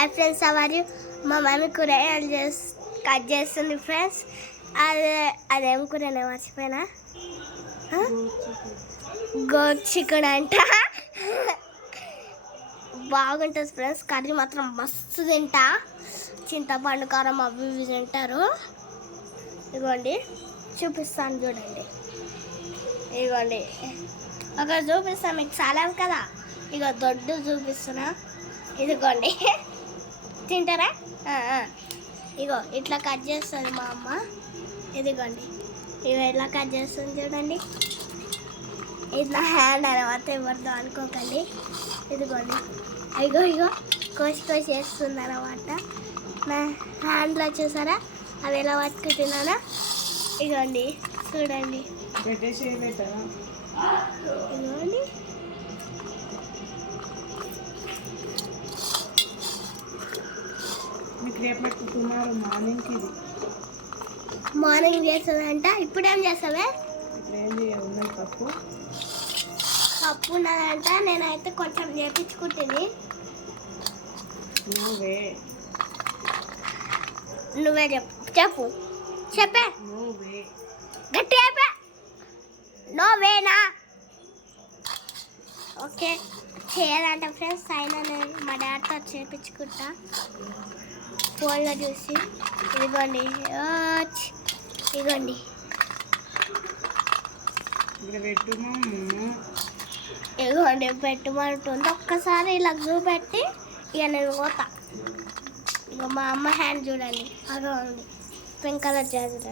Hi friends, hour మా mummy కూరగాయలు cut చేస్తుంది ఫ్రెండ్స్. అదేం కూరనే మర్చిపోయినా, గోట్ చికెన్ అంట. బాగుంటుంది ఫ్రెండ్స్, కర్రీ మాత్రం మస్తు తింటా. చింతపండు కారం అవి ఇవి తింటారు. ఇదిగోండి చూపిస్తాను చూడండి. ఇదిగోండి ఒక చూపిస్తాను మీకు చాలా కదా. ఇక దొడ్డు చూపిస్తున్నా. ఇదిగోండి తింటారా? ఇగో ఇట్లా కట్ చేస్తుంది మా అమ్మ. ఇదిగోండి ఇవి ఎట్లా కట్ చేస్తుంది చూడండి. ఇట్లా హ్యాండ్ అనమాట, ఎవరిదో అనుకోకండి. ఇదిగోండి ఇగో ఇగో కోసి కోసి వేస్తుంది అనమాట. నా హ్యాండ్లో చూసారా అవి ఎలా పట్టుకుంటున్నానా. ఇగోండి చూడండి. ఇదిగోండి మార్నింగ్ చేస్తుందంట. ఇప్పుడేం చేస్తావే? పప్పు ఉన్నదంట. నేనైతే కొంచెం చేపించుకుంటుంది. నువ్వే చెప్పు చెప్పే గట్టి చెప్పే. నోవేనా? ఓకే చేయాలంట ఫ్రెండ్స్. అయినా నేను మా డాడీతో చేపించుకుంటా ఫోన్లో చూసి. ఇదిగోండి ఇదిగోండి ఇదిగోండి పెట్టమంటుంది. ఒక్కసారి ఇలా చూపెట్టి ఇక నేను పోతా. ఇక మా అమ్మ హ్యాండ్ చూడండి, అదో ఉంది పింక్ కలర్ జాకెట్.